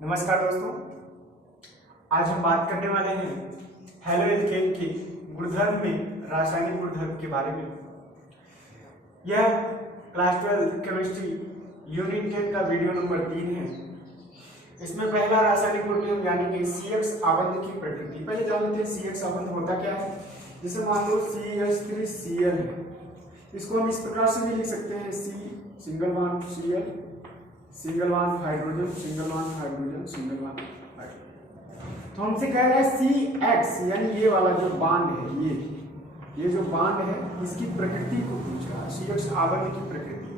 नमस्कार दोस्तों, आज हम बात करने वाले हैं हेलोएल्केन के गुणधर्म में रासायनिक गुणधर्म के बारे में। यह क्लास 12 केमिस्ट्री यूनिट 10 का वीडियो नंबर 3 है। इसमें पहला रासायनिक गुणधर्म यानी कि CX आबंध की प्रकृति। पहले जान लेते हैं CX आबंध होता क्या है। जैसे मान लो CH3Cl है, इसको हम इस प्रकार से भी लिख सकते हैं C single bond Cl single bond hydrogen single bond hydrogen single bond hydrogen. तो हमसे कह रहा है CX यानी ये वाला जो बॉन्ड है, ये जो बॉन्ड है इसकी प्रकृति को पूछ रहा है, CX आबंध की प्रकृति।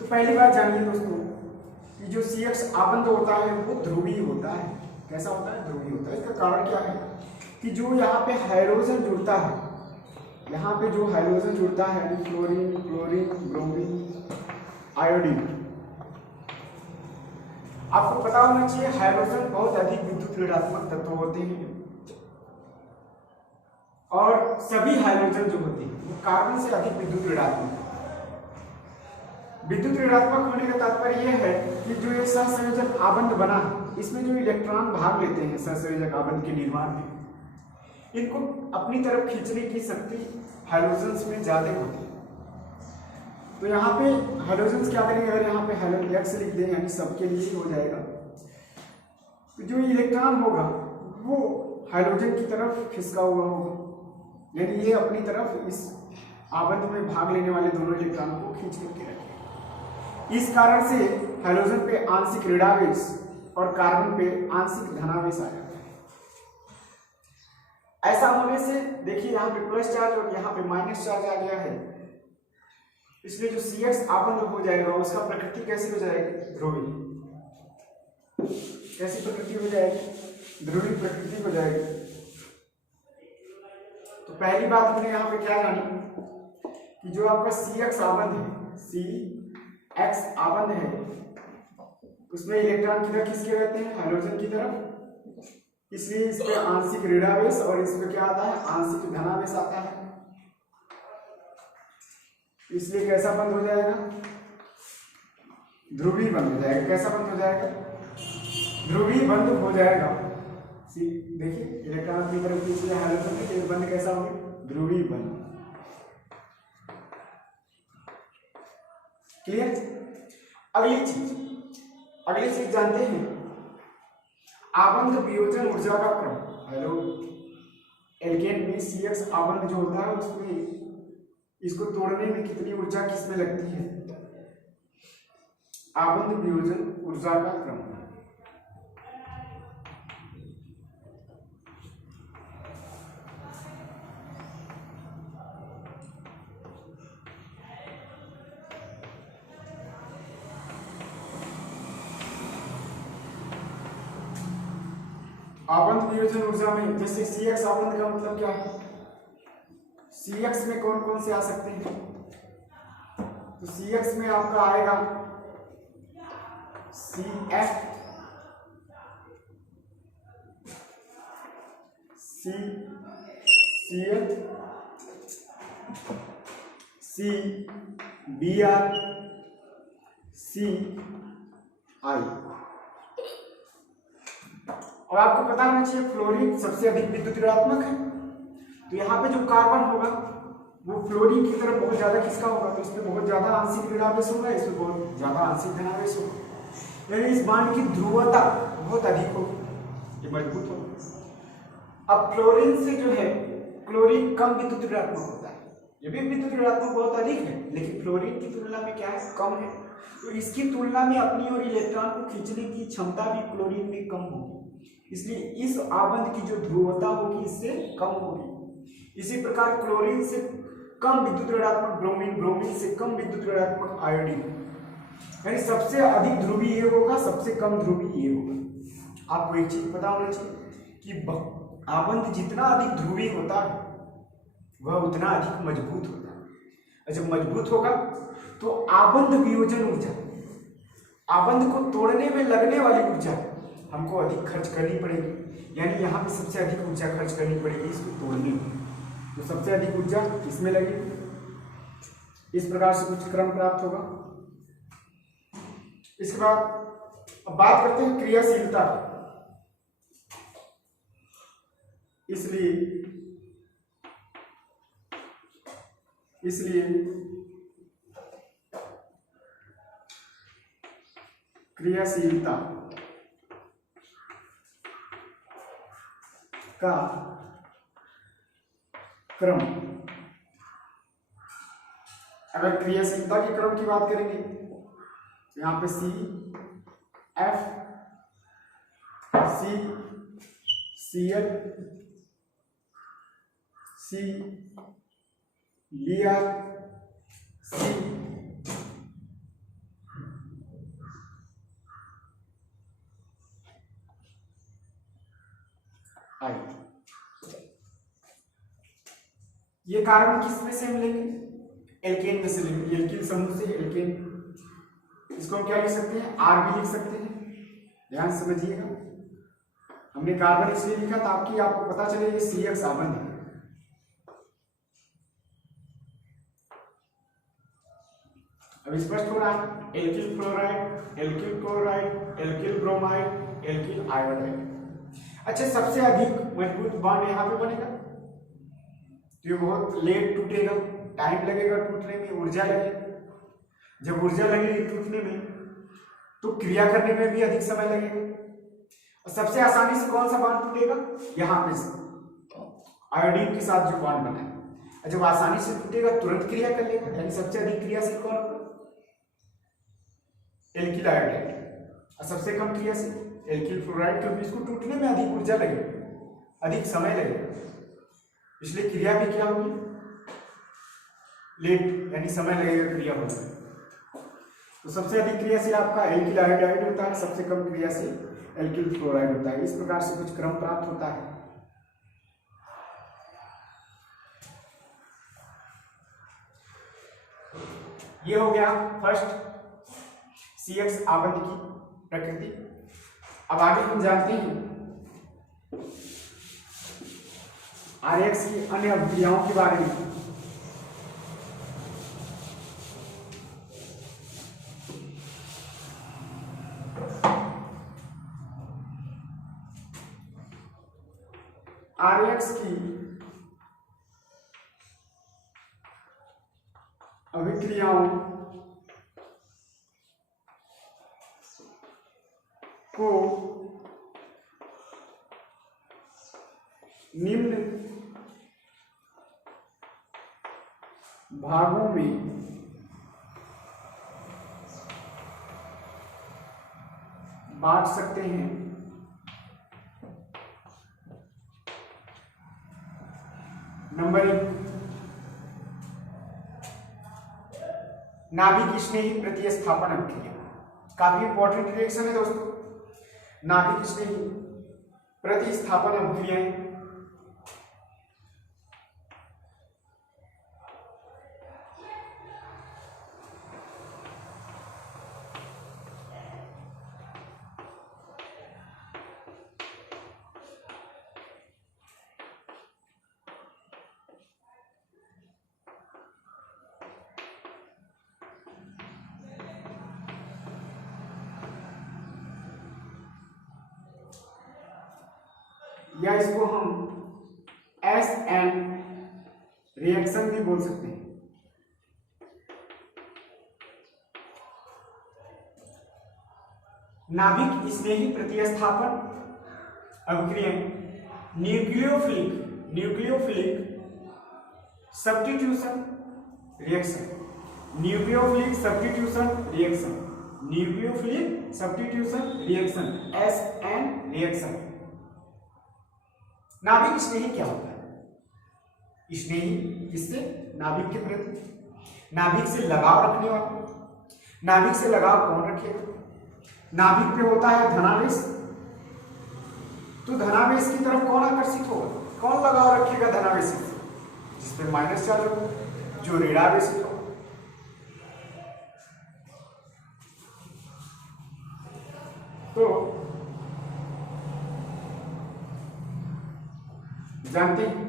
तो पहली बात जानिए दोस्तों कि जो CX आबंध होता है वो ध्रुवीय होता है। कैसा होता है? ध्रुवीय होता है। इसका कारण क्या है कि जो यहाँ पे हाइड्रोजन जुड़ता है, यहाँ पे जो हाइड्रोजन जुड़ता है फ्लोरीन क्लोरीन ब्रोमीन आयोडीन, आपको पता होना चाहिए हाइड्रोजन बहुत अधिक विद्युत ऋणात्मक तत्व होते हैं और सभी हाइड्रोजन जो होते हैं वो कार्बन से अधिक विद्युत ऋणात्मक। विद्युत ऋणात्मक होने का तात्पर्य यह है कि जो ये सहसंयोजक आबंध बना है इसमें जो इलेक्ट्रॉन भाग लेते हैं सहसंयोजक आबंध के निर्माण में, इनको अपनी तरफ खींचने की शक्ति हाइड्रोजन में ज्यादा होती है। तो यहाँ पे हाइड्रोजन क्या करेंगे, अगर यहाँ पे हाइड्रोजन X लिख दें यानी सबके लिए हो जाएगा, तो जो इलेक्ट्रॉन होगा वो हाइड्रोजन की तरफ खिसका हुआ होगा, यानी ये अपनी तरफ इस आबंध में भाग लेने वाले दोनों इलेक्ट्रॉन को खींच करके रखेगा। इस कारण से हाइड्रोजन पे आंशिक ऋणावेश और कार्बन पे आंशिक धनावेश आ जाता है। ऐसा होने से देखिए यहाँ पे प्लस चार्ज और यहाँ पे माइनस चार्ज आ गया है, इसलिए जो CX आबंध हो जाएगा उसका प्रकृति कैसी हो जाएगी? ध्रुवीय। कैसी प्रकृति हो जाएगी? ध्रुवीय प्रकृति हो जाएगी। तो पहली बात हमने यहाँ पे क्या जानी कि जो आपका CX आबंध है, CX आबंध है, उसमें इलेक्ट्रॉन किधर किसके रहते हैं? हाइड्रोजन की तरफ, इसलिए इस पे आंशिक ऋणावेश और इसमें क्या आता है? आंशिक धनावेश आता है। इसलिए कैसा बंद हो जाएगा? ध्रुवीय बंद हो जाएगा। कैसा बंद हो जाएगा? ध्रुवीय बंद हो जाएगा। देखिए इलेक्ट्रॉन की तरफ इसलिए हाइड्रोजन में बंद कैसा हो गया? ध्रुवीय बंद। क्लियर? अगली चीज जानते हैं आबंध वियोजन ऊर्जा का क्रम। हेलो एल्केन में CX आबंध जो होता है उसमें इसको तोड़ने में कितनी ऊर्जा किसमें लगती है? आबंध वियोजन ऊर्जा का क्रम। आबंध वियोजन ऊर्जा में जैसे CX आबंध का मतलब क्या है? CX में कौन कौन से आ सकते हैं? तो CX में आपका आएगा CF CCl CBr CI। और आपको पता होना चाहिए फ्लोरीन सबसे अधिक विद्युत ऋणात्मक है, तो यहाँ पे जो कार्बन होगा वो फ्लोरीन की तरफ बहुत ज्यादा किसका होगा? तो इसमें बहुत ज्यादा आंशिक ऋणावेश होगा, इसमें बहुत ज्यादा आंशिक धनावेश होगा, यानी इस बांड की ध्रुवता बहुत अधिक होगी, ये मजबूत होगा। अब फ्लोरीन से जो है क्लोरीन कम विद्युत ऋणात्मक होता है, ये भी विद्युत ऋणात्मक बहुत अधिक है लेकिन फ्लोरीन की तुलना में क्या है? कम है। तो इसकी तुलना में अपनी ओर इलेक्ट्रॉन को खींचने की क्षमता भी क्लोरीन में कम होगी, इसलिए इस आबंध की जो ध्रुवता होगी इससे कम होगी। इसी प्रकार क्लोरीन से कम विद्युत ऋणात्मक ब्रोमीन, ब्रोमीन से कम विद्युत ऋणात्मक आयोडीन, यानी सबसे अधिक ध्रुवीय ये होगा, सबसे कम ध्रुवीय ये होगा। आपको एक चीज पता होना चाहिए कि आबंध जितना अधिक ध्रुवीय होता है वह उतना अधिक मजबूत होता है। जब मजबूत होगा तो आबंध वियोजन ऊर्जा, आबंध को तोड़ने में लगने वाली ऊर्जा हमको अधिक खर्च करनी पड़ेगी, यानी यहाँ पे सबसे अधिक ऊर्जा खर्च करनी पड़ेगी इसको तोड़ने में, तो सबसे अधिक ऊर्जा इसमें लगेगी। इस प्रकार से कुछ क्रम प्राप्त होगा। इसके बाद अब बात करते हैं क्रियाशीलता की। इसलिए क्रियाशीलता का क्रम, अगर क्रियाशीलता के क्रम की बात करेंगे तो यहां पे C F C C L C B R C I, ये कार्बन किस में से मिलेंगे? एल्केन में से लेंगे, एल्किल समूह से एल्केन। इसको हम क्या लिख सकते हैं? आर भी लिख सकते हैं। ध्यान समझिएगा, हमने कार्बन इसलिए लिखा ताकि आपको पता चले ये CH आबंध है। अब स्पष्ट हो रहा है, alkyl fluoride, alkyl chloride, alkyl bromide, alkyl iodide. अच्छा, सबसे अधिक मजबूत बॉन्ड यहाँ पे बनेगा तो ये बहुत लेट टूटेगा, टाइम लगेगा टूटने में, ऊर्जा लगेगी। जब ऊर्जा लगेगी टूटने में तो क्रिया करने में भी अधिक समय लगेगा। और सबसे आसानी से कौन सा बॉन्ड टूटेगा? यहाँ पे से आयोडीन के साथ जो बॉन्ड बना है, जब आसानी से टूटेगा तुरंत क्रिया कर लेगा, यानी सबसे अधिक क्रियाशील कौन होगा? Alkyl iodide. और सबसे कम क्रियाशील एल्किल फ्लोराइड, क्योंकि इसको टूटने में अधिक ऊर्जा लगेगी, अधिक समय लगेगा, इसलिए क्रिया भी क्या होगी? लेट, यानी समय लगेगा क्रिया होने में। तो सबसे अधिक क्रियाशील आपका एल्किल आयोडाइड होता है, सबसे कम क्रियाशील एल्किल फ्लोराइड होता है। इस प्रकार से कुछ क्रम प्राप्त होता है। ये हो गया फर्स्ट CH आबंध की प्रकृति। अब आगे हम जानते हैं RX की अन्य अभिक्रियाओं के बारे में। RX की अभिक्रियाओं को निम्न भागों में बांट सकते हैं। नंबर 1, नाभिक स्नेही प्रतिस्थापन अभिक्रिया। काफी इंपॉर्टेंट रिएक्शन है दोस्तों, नाभिक स्नेही प्रतिस्थापन अभिक्रियाएं। या इसको हम SN रिएक्शन भी बोल सकते हैं। नाभिक स्नेही प्रतिस्थापन अभिक्रिया nucleophilic substitution reaction, nucleophilic substitution reaction SN reaction. नाभिक स्नेही क्या होता है? स्नेही किससे? नाभिक के प्रति, नाभिक से लगाव रखने वाला। नाभिक से लगाव कौन रखेगा? नाभिक पे होता है धनावेश, तो धनावेश की तरफ कौन आकर्षित होगा? कौन लगाव रखेगा धनावेश से? जिस पे माइनस चार्ज होगा, जो ऋणावेशित होगा। तो जानते हैं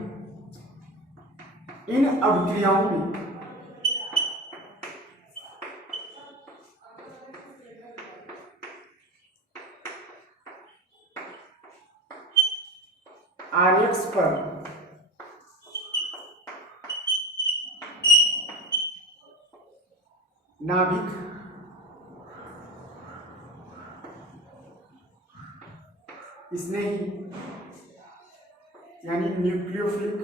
इन अभिक्रियाओं में RX पर नाभिक स्नेही यानी न्यूक्लियोफिलिक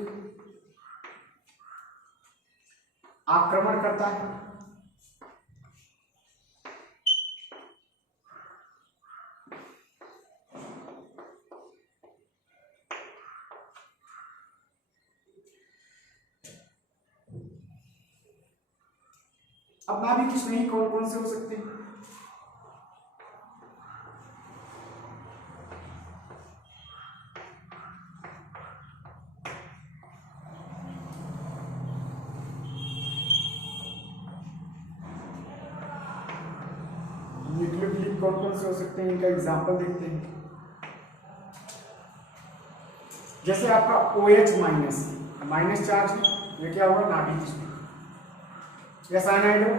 आक्रमण करता है। अब नाभिक स्नेही कौन कौन से हो सकते हैं? न्यूक्लियोफिलिक कौन कौन से हो सकते हैं, इनका एग्जांपल देखते हैं। जैसे आपका OH माइनस चार्ज है, ये क्या होगा? नाभिक स्नेही। या साइनाइड हो,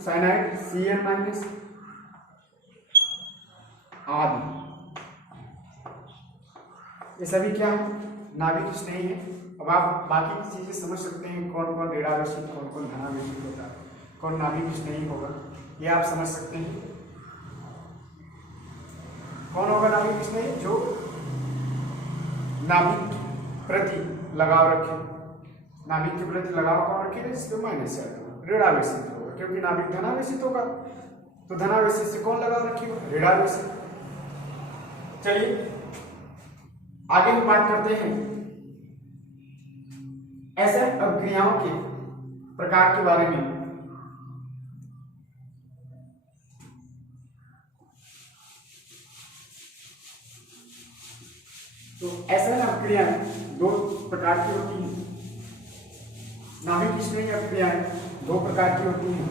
साइनाइड Cn माइनस आदि, ये सभी क्या है? नाभिक स्नेही है। अब आप बाकी की चीजें समझ सकते हैं, कौन कौन ऋणावेशित, कौन कौन धनावेशित होता है, कौन नाभिक स्नेही होगा, ये आप समझ सकते हैं। कौन होगा नाभिक स्नेही? जो नाभिक प्रति लगाव रखे, नाभिक के प्रति लगाव कौन रखेगा? जिसके माइनस चार्ज होगा, ऋणावेशित होगा, क्योंकि नाभिक धनावेशित होगा, तो धनावेशित से कौन लगाव रखेगा? ऋणावेशित। चलिए आगे हम बात करते हैं ऐसे अभिक्रियाओं के प्रकार के बारे में। तो ऐसे अभिक्रियाएं दो प्रकार की होती हैं। नाभिक स्नेही अभिक्रियाएं दो प्रकार की होती हैं।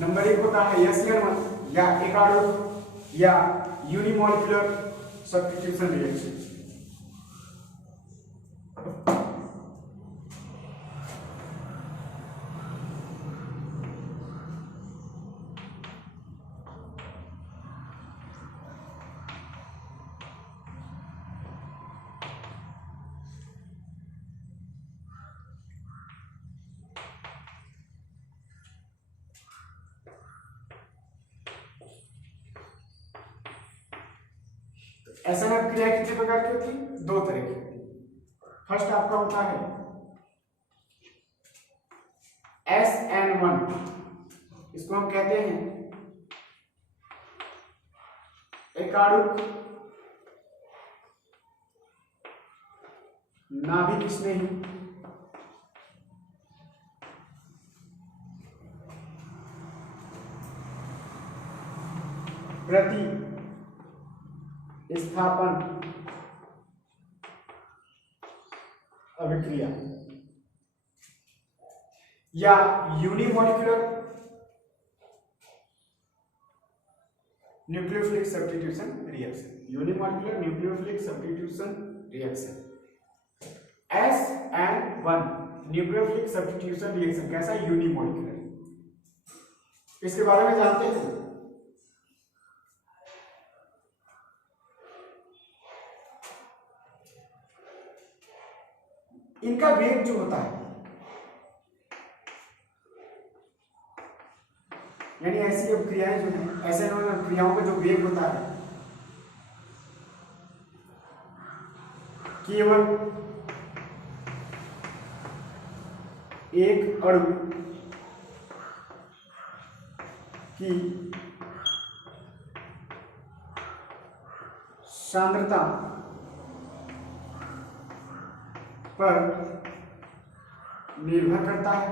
नंबर एक होता है SN1 या एकाणुक या यूनिमॉलिक्यूलर सब्स्टिट्यूशन रिएक्शन। ऐसा अभिक्रिया कितने प्रकार की होती है? दो तरह की होती है। फर्स्ट आपका होता है SN1, इसको हम कहते हैं एकाणुक नाभिक स्नेही प्रति स्थापन अभिक्रिया या unimolecular nucleophilic substitution reaction. Unimolecular nucleophilic substitution reaction SN1 nucleophilic substitution reaction कैसा? यूनिमॉलिक्यूलर। इसके बारे में जानते हैं। इनका वेग जो होता है, यानी ऐसी अभिक्रियाएं जो हैं, ऐसे अभिक्रियाओं का जो वेग होता है, केवल एक अणु की सांद्रता पर निर्भर करता है।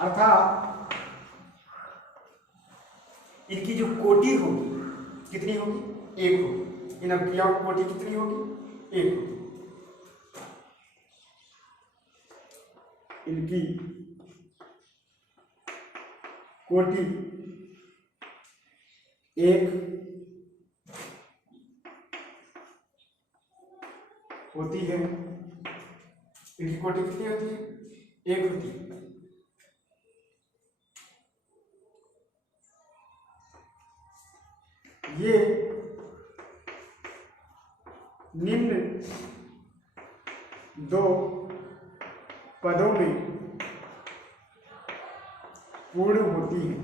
अर्थात इनकी जो कोटि होगी कितनी होगी? एक होगी। इन अभिक्रियाओं की कोटि कितनी होगी? एक होगी। इनकी कोटि एक होती है। इनकी कोटि कितनी होती है? एक होती है। ये निम्न दो पदों में पूर्ण होती है।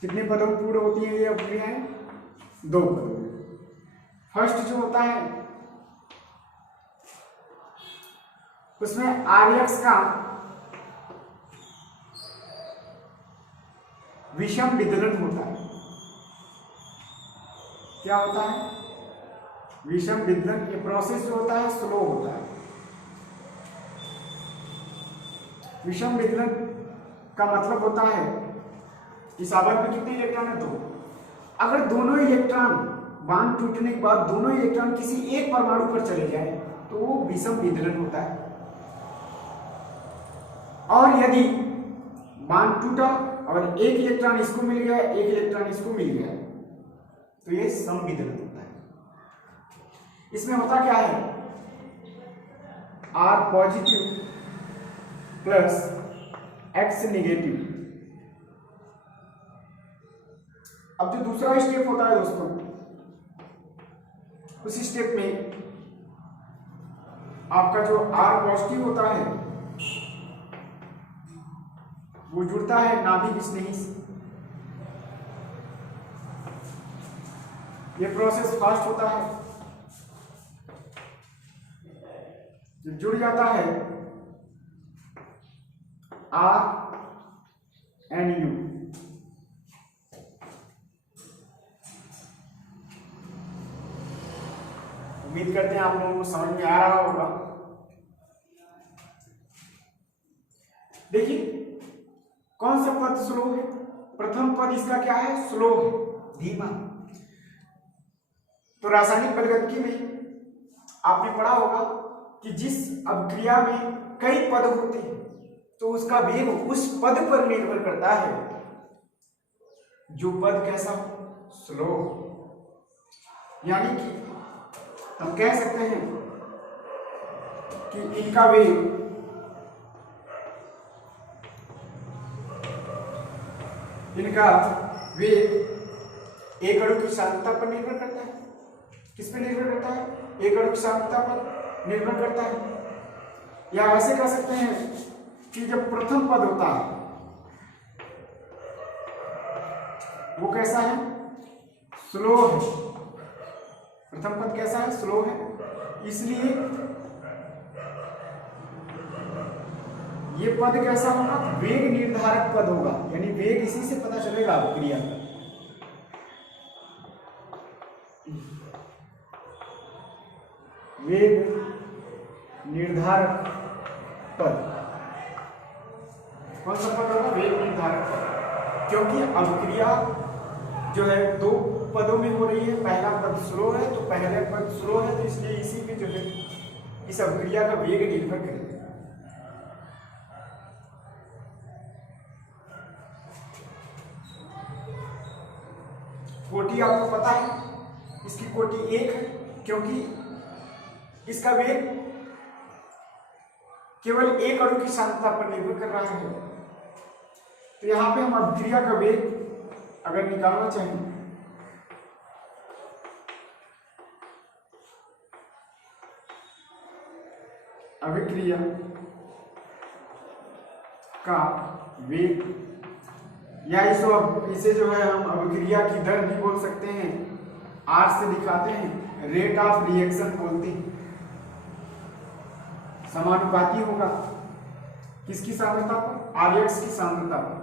कितने पदों में पूर्ण होती है ये अभिक्रियाएं? 2 पदों में। फर्स्ट जो होता है उसमें आर्यक्स का विषम विदलन होता है। क्या होता है? विषम विदलन। ये प्रोसेस जो होता है स्लो होता है। विषम विदलन का मतलब होता है इस आवर्त में कितने इलेक्ट्रॉन है? 2। अगर दोनों इलेक्ट्रॉन बांध टूटने के बाद दोनों इलेक्ट्रॉन किसी एक परमाणु पर चले जाए तो वो विषम विदलन होता है। और यदि बांध टूटा और एक इलेक्ट्रॉन इसको मिल गया, एक इलेक्ट्रॉन इसको मिल गया, तो ये समविदलन होता है। इसमें होता क्या है? R positive plus X negative. अब जो दूसरा स्टेप होता है दोस्तों, उस स्टेप में आपका जो R पॉजिटिव होता है वो जुड़ता है नाभिक स्नेही से। ये प्रोसेस फास्ट होता है। जब जुड़ जाता है RNU, उम्मीद करते हैं आप लोगों को समझ में आ रहा होगा। देखिए कौन सा पद स्लो है? प्रथम पद इसका क्या है? स्लो है, धीमा। तो रासायनिक बलगतिकी में आपने पढ़ा होगा कि जिस अभिक्रिया में कई पद होते हैं तो उसका वेग उस पद पर निर्भर करता है जो पद कैसा हो? स्लो। यानी कि हम कह सकते हैं कि इनका वेग एक अणु की सांद्रता पर निर्भर करता है। किस पर निर्भर करता है? एक अणु की सांद्रता पर निर्भर करता है। या ऐसे कह सकते हैं कि जब प्रथम पद होता है वो कैसा है? स्लो है। प्रथम पद कैसा है? स्लो है। इसलिए ये पद कैसा होगा? वेग निर्धारक पद होगा। यानी वेग इसी से पता चलेगा अभिक्रिया का। वेग निर्धारक पद कौन सा पद होगा? वेग निर्धारक पद। क्योंकि अभिक्रिया जो है 2 पदों में हो रही है। पहला पद स्लो है तो पहले पद स्लो है, तो इसलिए इसी पे जो है इस अभिक्रिया का वेग निर्भर करेगा। कोटि आपको पता है, इसकी कोटि 1 है क्योंकि इसका वेग केवल एक अणु की सांद्रता पर निर्भर कर रहा है। तो यहां पे हम अभिक्रिया का वेग अगर निकालना चाहें अभिक्रिया का वेग, या इसे जो है हम अभिक्रिया की दर भी बोल सकते हैं, R से दिखाते हैं, रेट ऑफ रिएक्शन बोलते हैं। समानुपाती होगा किसकी सांद्रता पर? Rx की सांद्रता पर।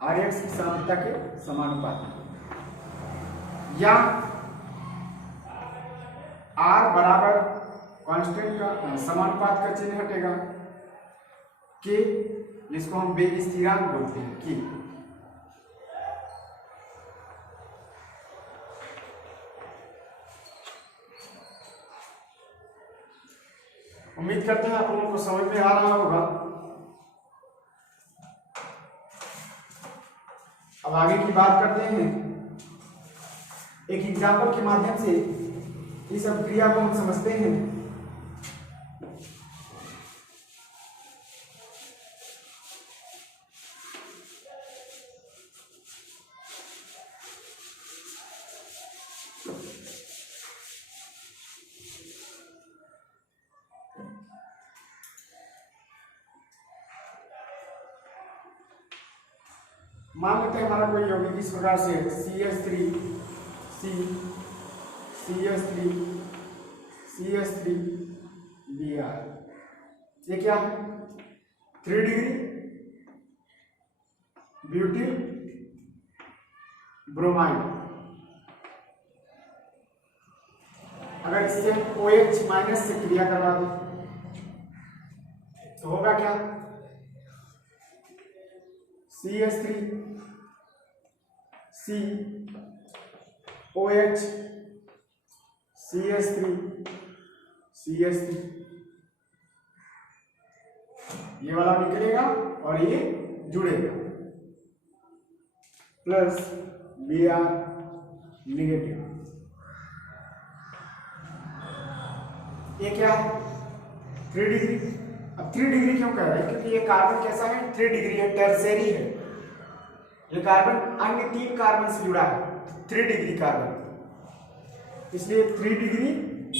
Rx की सांद्रता के समानुपाती। या R बराबर कांस्टेंट का समानुपात का चिन्ह हटेगा K, जिसको हम वेग स्थिरांक बोलते हैं K। उम्मीद करते हैं आप लोगों को समझ में आ रहा होगा। अब आगे की बात करते हैं। एक एग्जाम्पल के माध्यम से इस अभिक्रिया को हम समझते हैं। मान लेते हैं हमारा कोई यौगिक इस प्रकार से CH3 C CH3 CH3 Br, ये क्या है 3 डिग्री ब्यूटिल ब्रोमाइड। अगर इससे OH माइनस से क्रिया करवा दें तो होगा क्या CH3 C OH CH3 CH3, ये वाला निकलेगा और ये जुड़ेगा प्लस Br निगेटिव। ये क्या है 3 डिग्री। अब 3 डिग्री क्यों कह रहा है क्योंकि ये कार्बन कैसा है 3 डिग्री है, टर्सरी है। ये कार्बन अन्य 3 कार्बन से जुड़ा है 3 डिग्री कार्बन, इसलिए 3 डिग्री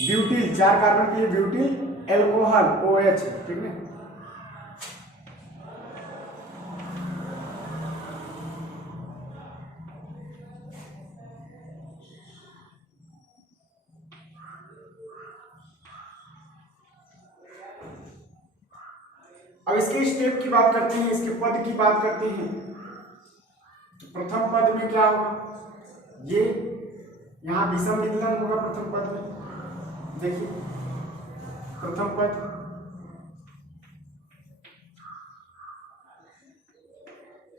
ब्यूटिल 4 कार्बन के लिए ब्यूटिल एल्कोहल OH, ठीक है। अब इसके स्टेप की बात करते हैं, इसके पद की बात करते हैं। तो प्रथम पद में क्या होगा, ये यहां विषम विदलन होगा प्रथम पद में। देखिए प्रथम पद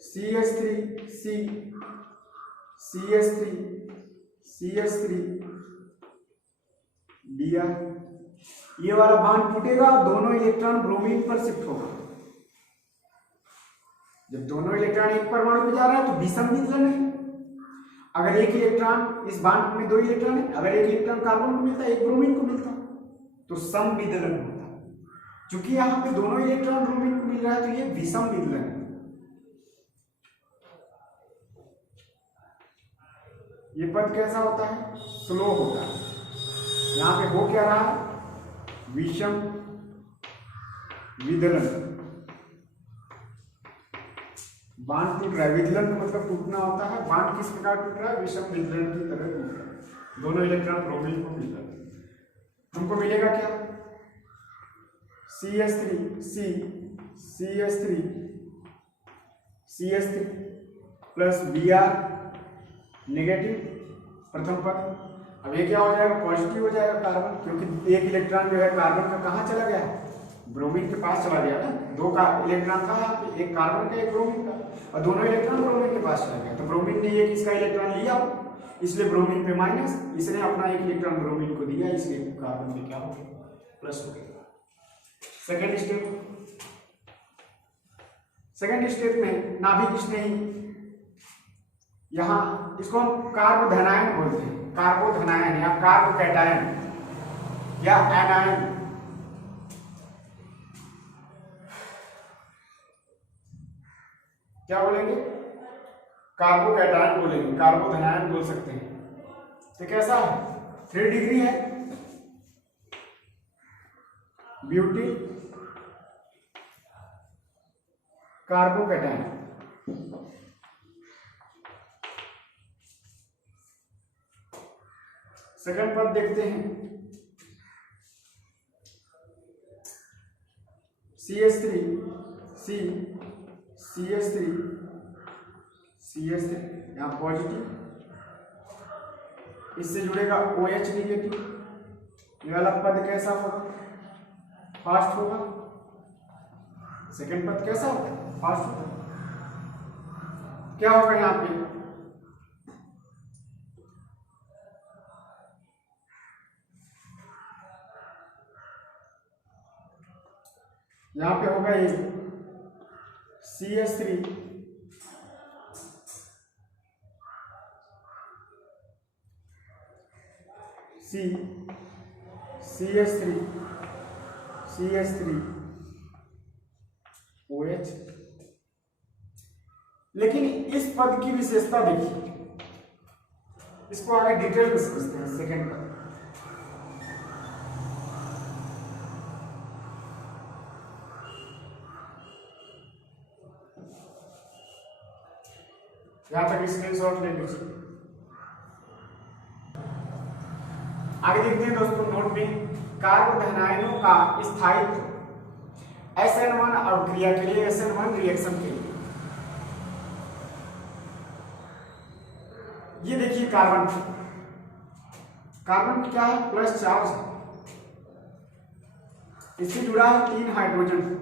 CH3 C CH3 CH3 Br, ये वाला बांड टूटेगा, दोनों इलेक्ट्रॉन ब्रोमीन पर शिफ्ट होगा। जब दोनों इलेक्ट्रॉन एक परमाणु में जा रहा है तो विषम विदलन है। अगर एक इलेक्ट्रॉन इस बांड में 2 इलेक्ट्रॉन है, अगर एक इलेक्ट्रॉन कार्बन को मिलता है एक ब्रोमीन को मिलता तो सम विदलन होता। क्योंकि यहाँ पे दोनों इलेक्ट्रॉन ब्रोमीन को मिल रहा है तो ये विषम विदलन है। ये पद कैसा होता है स्लो होता है। यहाँ पे हो क्या रहा है विषम विदलन, बांड टूट रहा है। विदलन का मतलब टूटना होता है, बांड किस प्रकार टूट रहा है विषम विदलन की तरह टूट रहा है, दोनों इलेक्ट्रॉन ब्रोमीन को मिल रहा है। हमको मिलेगा क्या CH3 C CH3 CH3 plus Br negative प्रथम पद। अब ये क्या हो जाएगा पॉजिटिव हो जाएगा कार्बन, क्योंकि एक इलेक्ट्रॉन जो है कार्बन का कहाँ चला गया ब्रोमीन के पास चला गया ना। 2 का इलेक्ट्रॉन था यहाँ पे, एक कार्बन का एक ब्रोमीन का, और दोनों इलेक्ट्रॉन ब्रोमीन के पास चला गया। तो ब्रोमीन ने एक इसका इलेक्ट्रॉन लिया, इसलिए ब्रोमीन पे माइनस, इसने अपना एक इलेक्ट्रॉन ब्रोमीन को दिया, इसलिए कार्बन पे क्या हो गया प्लस हो गया। सेकेंड स्टेप में नाभिक स्नेही, यहाँ इसको हम कार्बोधनायन बोलते हैं, कार्बोधनायन या कार्बोकैटायन या एनायन। क्या बोलेंगे कार्बोकैटायन बोलेंगे, कार्बोधनायन बोल सकते हैं। तो कैसा है 3 डिग्री है ब्यूटिल कार्बोकैटायन। सेकंड पद देखते हैं CH3 C CH3 CH3 यहाँ पॉजिटिव, इससे जुड़ेगा OH निगेटिव। ये वाला पद कैसा होगा फास्ट होगा, सेकंड पद कैसा होगा फास्ट होगा। क्या होगा यहाँ पे होगा ये CH3 C CH3 CH3 OH। लेकिन इस पद की विशेषता देखिए, इसको आगे डिटेल में समझते हैं। सेकेंड पद यहाँ तक स्क्रीनशॉट ले लीजिए। आगे देखते हैं दोस्तों नोट में, कार्बोधनायनों का स्थायित्व SN1 अवक्रिया के लिए, SN1 रिएक्शन के लिए। ये देखिए कार्बन, कार्बन क्या है, प्लस चार्ज है, इससे जुड़ा है 3 हाइड्रोजन।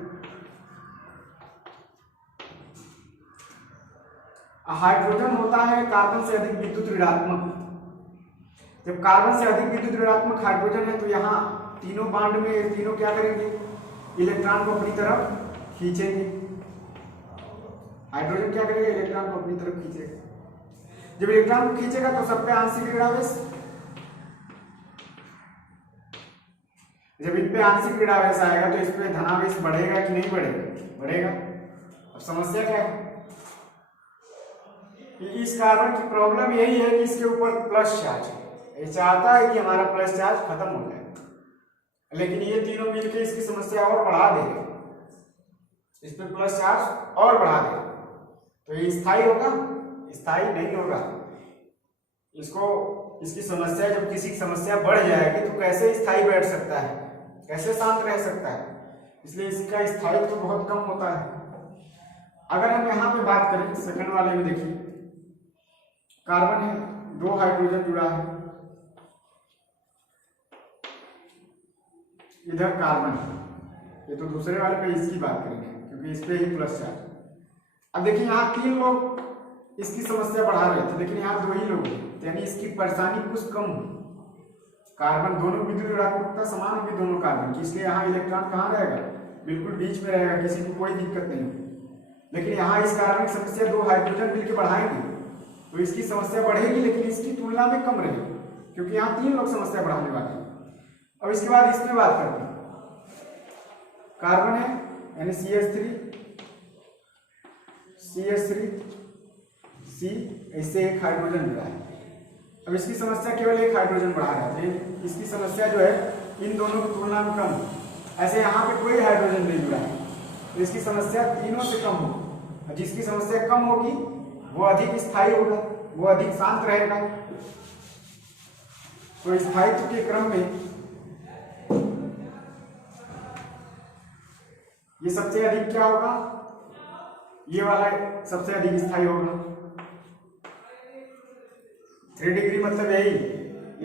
हाइड्रोजन होता है कार्बन से अधिक विद्युत ऋणात्मक। जब कार्बन से अधिक विद्युत ऋणात्मक हाइड्रोजन है तो यहाँ तीनों बांड में तीनों क्या करेंगे, इलेक्ट्रॉन को अपनी तरफ खींचेंगे। हाइड्रोजन क्या करेगा, इलेक्ट्रॉन को अपनी तरफ खींचेगा। जब इलेक्ट्रॉन को खींचेगा तो सब पे आंशिक ऋणावेश, जब इन पे आंशिक ऋणावेश आएगा तो इस पे धनावेश बढ़ेगा कि नहीं बढ़ेगा, बढ़ेगा। अब समस्या क्या है कि इस कार्बन की प्रॉब्लम यही है कि इसके ऊपर प्लस चार्ज है, ये चाहता है कि हमारा प्लस चार्ज खत्म हो जाए, लेकिन ये तीनों मिलकर इसकी समस्या और बढ़ा देंगे, इस पे प्लस चार्ज और बढ़ा देंगे, तो ये स्थायी होगा, स्थायी नहीं होगा। इसको इसकी समस्या, जब किसी की समस्या बढ़ जाएगी तो कैसे स्थायी बैठ सकता है, कैसे शांत रह सकता है, इसलिए इसका स्थायित्व बहुत कम होता है। अगर हम यहाँ पे बात करें सेकंड वाले में, देखिए कार्बन है, 2 हाइड्रोजन जुड़ा है, इधर कार्बन है, ये तो दूसरे वाले पे इसकी बात करेंगे क्योंकि इस पे ही प्लस चार्ज। अब देखिए यहाँ 3 लोग इसकी समस्या बढ़ा रहे थे, लेकिन यहाँ 2 ही लोग हैं, यानी इसकी परेशानी कुछ कम हो। कार्बन दोनों विद्युत ऋणात्मकता समान होगी दोनों कार्बन की, इसलिए यहाँ इलेक्ट्रॉन कहाँ रहेगा, बिल्कुल बीच में रहेगा, किसी को कोई दिक्कत नहीं होगी। लेकिन यहाँ इस कार्बन की समस्या 2 हाइड्रोजन मिलकर बढ़ाएंगे तो इसकी समस्या बढ़ेगी, लेकिन इसकी तुलना में कम रहेगी, क्योंकि यहाँ 3 लोग समस्या बढ़ाने वाले हैं। अब इसके बाद इसमें बात करते हैं, कार्बन है यानी CH3 C, इससे एक हाइड्रोजन जुड़ा है। अब इसकी समस्या केवल एक हाइड्रोजन बढ़ा रहा है, इसकी समस्या जो है इन दोनों की तुलना में कम है। ऐसे यहाँ पे कोई हाइड्रोजन नहीं जुड़ा है तो इसकी समस्या तीनों से कम होगी, जिसकी समस्या कम होगी वो अधिक स्थायी होगा, वो अधिक शांत रहेगा। तो स्थायित्व के क्रम में ये सबसे अधिक क्या होगा, ये वाला सबसे अधिक स्थायी होगा। 3 डिग्री मतलब यही,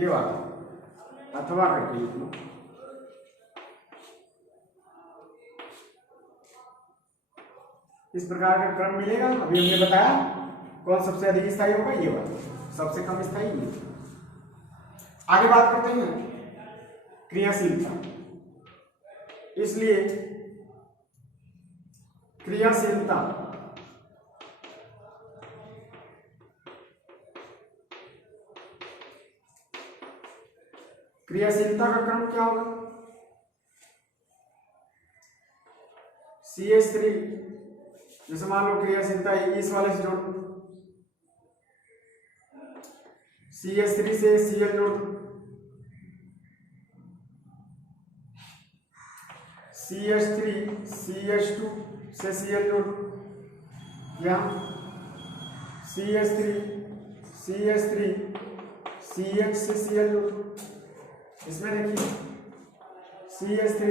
ये वाला अथवा करके लिखना। इस प्रकार का क्रम मिलेगा। अभी हमने बताया कौन सबसे अधिक स्थायी होगा, ये वाला, सबसे कम स्थायी ये। आगे बात करते हैं क्रियाशीलता। इसलिए क्रियाशीलता क्रियाशीलता का क्रम क्या होगा, CH3, जैसे मान लो क्रियाशीलता इस वाले से जोड़, CH3 से Cl जोड़, CH3 CH2 से Cl जोड़, यहाँ CH3 CH से Cl जोड़, इसमें देखिए CH3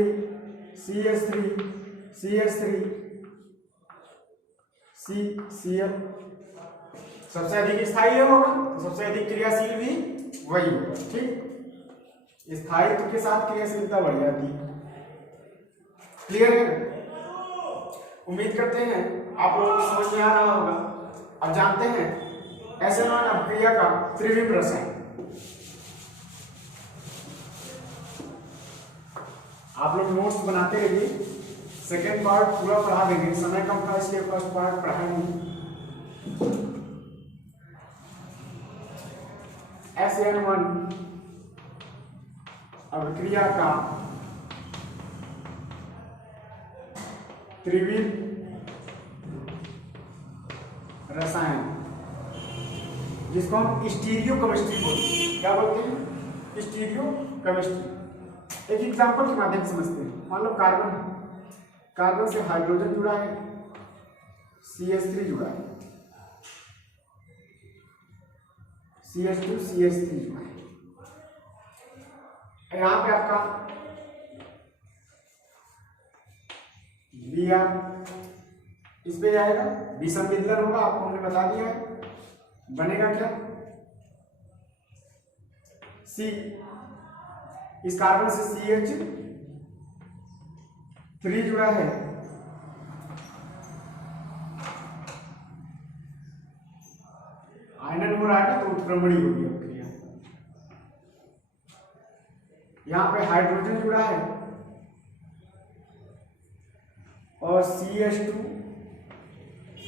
Cl, सबसे अधिक स्थायी होगा तो सबसे अधिक क्रियाशील भी वही होगा। ठीक, स्थायित्व के साथ क्रियाशीलता बढ़ जाती है। क्लियर है? उम्मीद करते हैं आप लोगों को समझ में आ रहा होगा। अब जानते हैं SN1 अभिक्रिया का त्रिविम रसायन। आप लोग नोट्स बनाते रहिए, सेकेंड पार्ट पूरा पढ़ा देंगे, समय कम था इसलिए फर्स्ट पार्ट पढ़ाएंगे। SN1 अभिक्रिया का त्रिविम रसायन, जिसको हम स्टीरियो केमिस्ट्री बोलते हैं। क्या बोलते हैं? Stereo chemistry. एक एग्जांपल के माध्यम से समझते हैं। मान लो कार्बन है, कार्बन से हाइड्रोजन जुड़ा है, CH3 जुड़ा है, CH2 CH3 जो है, यहाँ पे आपका Br इस पे जाएगा, विषम विदलन होगा, आपको हमने बता दिया है। बनेगा क्या, C इस कार्बन से CH3 जुड़ा है, आयनन हो रहा है तो उत्क्रमणी होगी अपक्रिया। यहां पे हाइड्रोजन जुड़ा है और CH2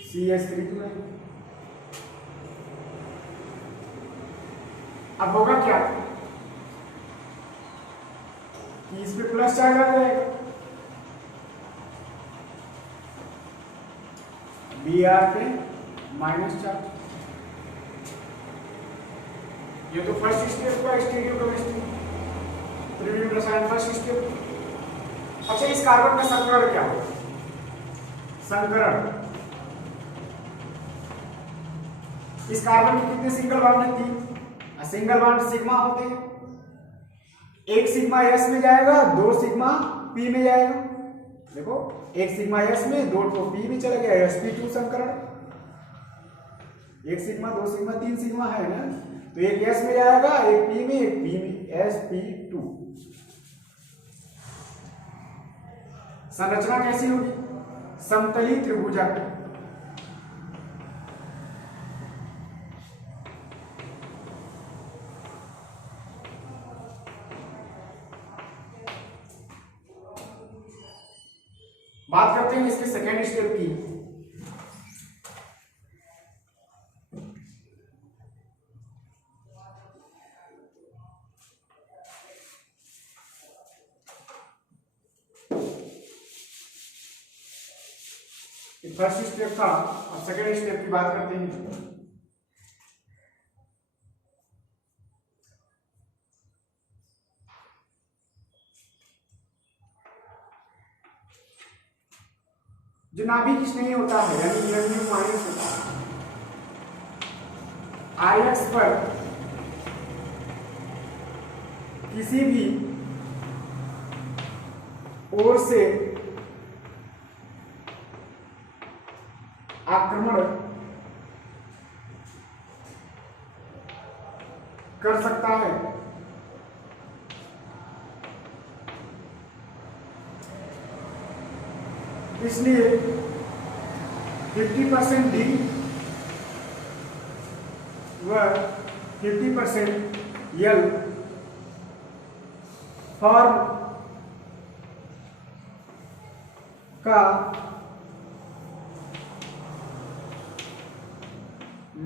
CH3 जुड़ा है। अब होगा क्या कि इस पे प्लस चार्ज आ जाएगा, Br पे माइनस चार्ज। ये तो फर्स्ट स्टेप का स्टीरियोकेमिस्ट्री, त्रिविमीय रसायन फर्स्ट स्टेप। अच्छा, इस कार्बन का संकरण क्या होगा, संकरण, इस कार्बन के कितने सिंगल बॉन्ड है, 3। सिंगल बॉन्ड सिग्मा होते हैं, एक सिग्मा S में जाएगा, 2 सिग्मा P में जाएगा। देखो, एक सिग्मा S में, 2 तो P में चला गया, sp2 संकरण। एक सिग्मा, 2 सिग्मा, 3 सिग्मा है ना, तो एक S में जाएगा, एक P में, एक P में, sp2। संरचना कैसी होगी, समतली त्रिभुजाकार। बात करते हैं इसके सेकेंड स्टेप की। फर्स्ट स्टेप था, अब सेकेंड स्टेप की बात करते हैं। जो नाभिक स्नेही होता है, यानी NU- होता है, IX पर किसी भी ओर से आक्रमण कर सकता है, इसलिए 50% D व 50% L फॉर्म का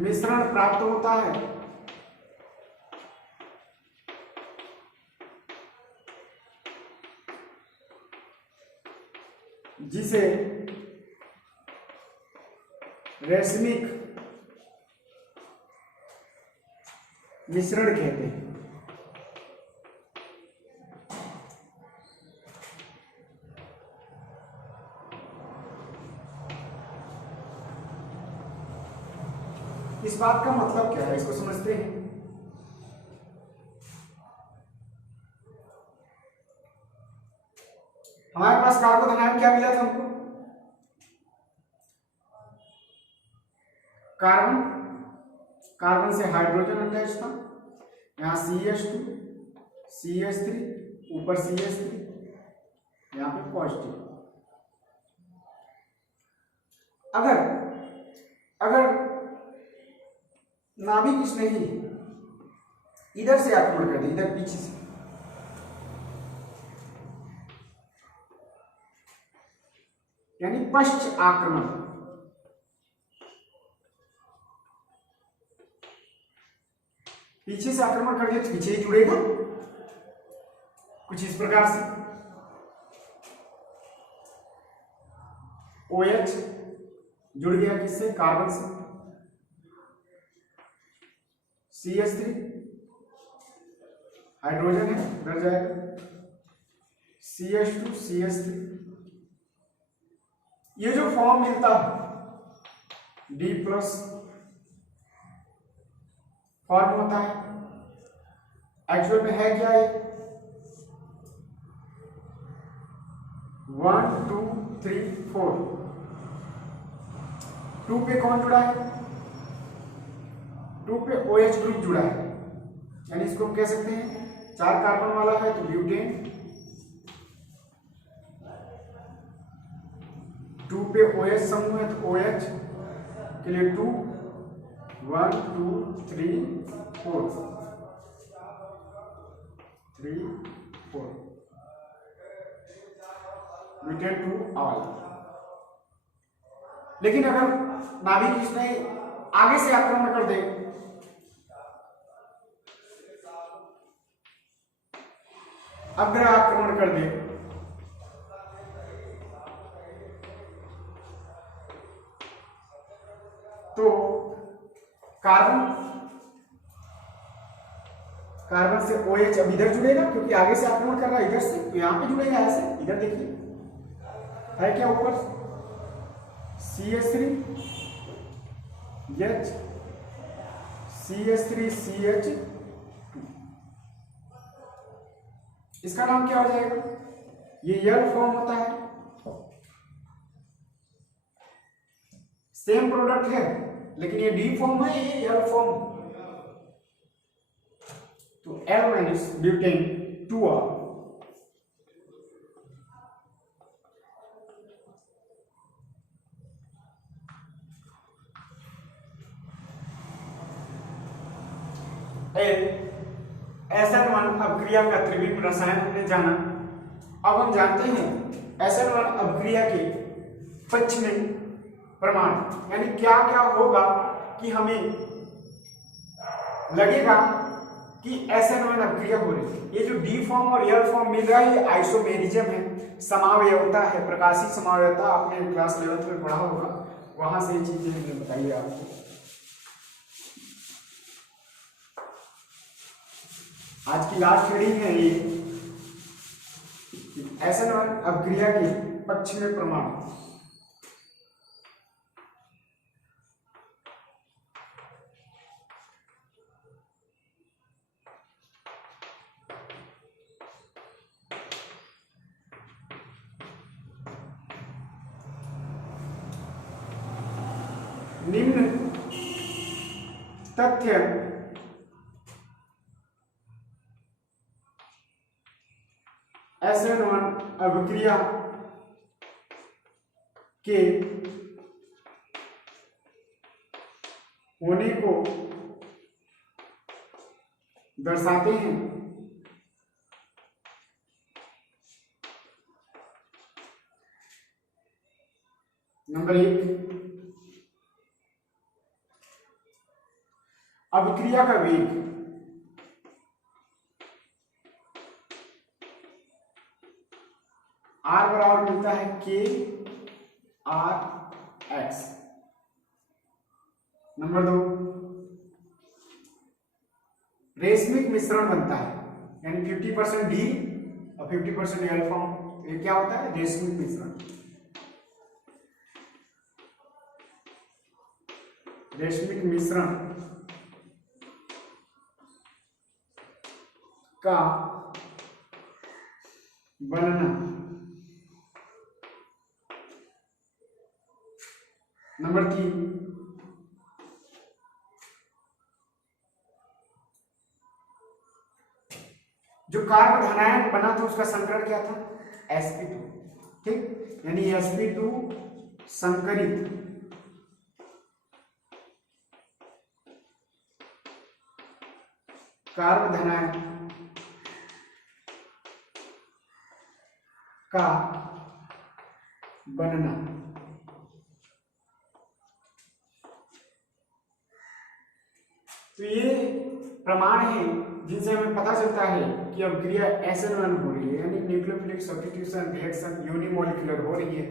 मिश्रण प्राप्त होता है। जिसे रैसमिक मिश्रण कहते हैं। इस बात का मतलब क्या है, इसको समझते हैं। हमारे पास कार्बोदनायन क्या मिला था हमको, कार्बन, कार्बन से हाइड्रोजन अटैच था, यहाँ CH2 CH3, ऊपर CH3, यहाँ पे पॉजिटिव। अगर नाभिक स्नेही इधर से आक्रमण कर दे, इधर पीछे से, यानी पश्च आक्रमण, पीछे से आक्रमण कर दिया तो पीछे ही जुड़ेगा, कुछ इस प्रकार से। OH जुड़ गया किससे, कार्बन से, CH3 हाइड्रोजन है, उधर जाएगा, CH2 CH3, ये जो फॉर्म मिलता है D+ फॉर्म होता है। एक्चुअल में है क्या ये? 1 2 3 4। 2 पे कौन जुड़ा है? 2 पे OH ग्रुप जुड़ा है, यानी इसको हम कह सकते हैं 4 कार्बन वाला है तो ब्यूटेन। 2 पे OH समूह है तो OH के लिए 2 1 2 3 4 3 4 ब्यूटेन 2 ऑल। लेकिन अगर नाभिक इसमें आगे से आक्रमण कर दे, अग्र आक्रमण कर दे, तो कार्बन से OH अब इधर जुड़ेगा, क्योंकि आगे से आक्रमण कर रहा है इधर से, तो यहां पे जुड़ेगा ऐसे। इधर देखिए है क्या ऊपर CH3 H CH3 CH2, इसका नाम क्या हो जाएगा? ये यल फॉर्म होता है, सेम प्रोडक्ट है लेकिन ये डी फॉर्म है, ये यल फॉर्म। तो L- ब्यूटेन 2R। SN1 अपक्रिया का त्रिविम रसायन हमने जाना। अब हम जानते हैं SN1 अपक्रिया के पश्चिमी प्रमाण, यानी क्या क्या होगा कि हमें लगेगा कि SN1 अपक्रिया हो रही है। ये जो डी फॉर्म और यल फॉर्म मिल रहा है ये आइसोमेरिज्म है, समावयवता है, प्रकाशिक समावयवता। आपने क्लास 11th में पढ़ा होगा, वहां से ये चीजें बताइए आपको। आज की लास्ट रीडिंग है ये SN1 अपक्रिया के पश्चिमी प्रमाण। निम्न तथ्य SN1 अभिक्रिया के होने को दर्शाते हैं। नंबर 1, अभिक्रिया का वेग। R बराबर मिलता है KRX। नंबर 2, रेशमिक मिश्रण बनता है, यानी 50% D और 50% L फॉर्म। ये क्या होता है? रेशमिक मिश्रण। रेशमिक मिश्रण का बनना। नंबर 3, जो कार्ब धनायन बना था उसका संकरण क्या था? sp2। ठीक, यानी sp2 संकरित कार्ब धनायन का बनना। तो ये प्रमाण है जिनसे हमें पता चलता है कि अभिक्रिया SN1 हो रही है, यानी न्यूक्लियोफिलिक सब्स्टिट्यूशन रिएक्शन यूनिमोलिकुलर हो रही है।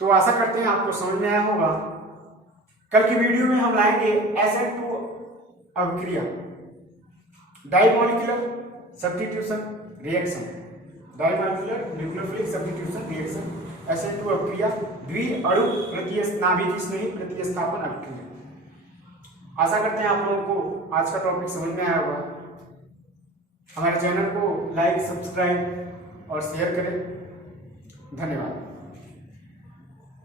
तो आशा करते हैं आपको समझ में आया होगा। कल की वीडियो में हम लाएंगे SN2 अभिक्रिया, bimolecular substitution reaction, bimolecular nucleophilic substitution reaction, SN2 अभिक्रिया, द्विअणु नाभिक स्नेही प्रतिस्थापन अभिक्रिया। आशा करते हैं आप लोगों को आज का टॉपिक समझ में आया होगा। हमारे चैनल को लाइक, सब्सक्राइब और शेयर करें। धन्यवाद।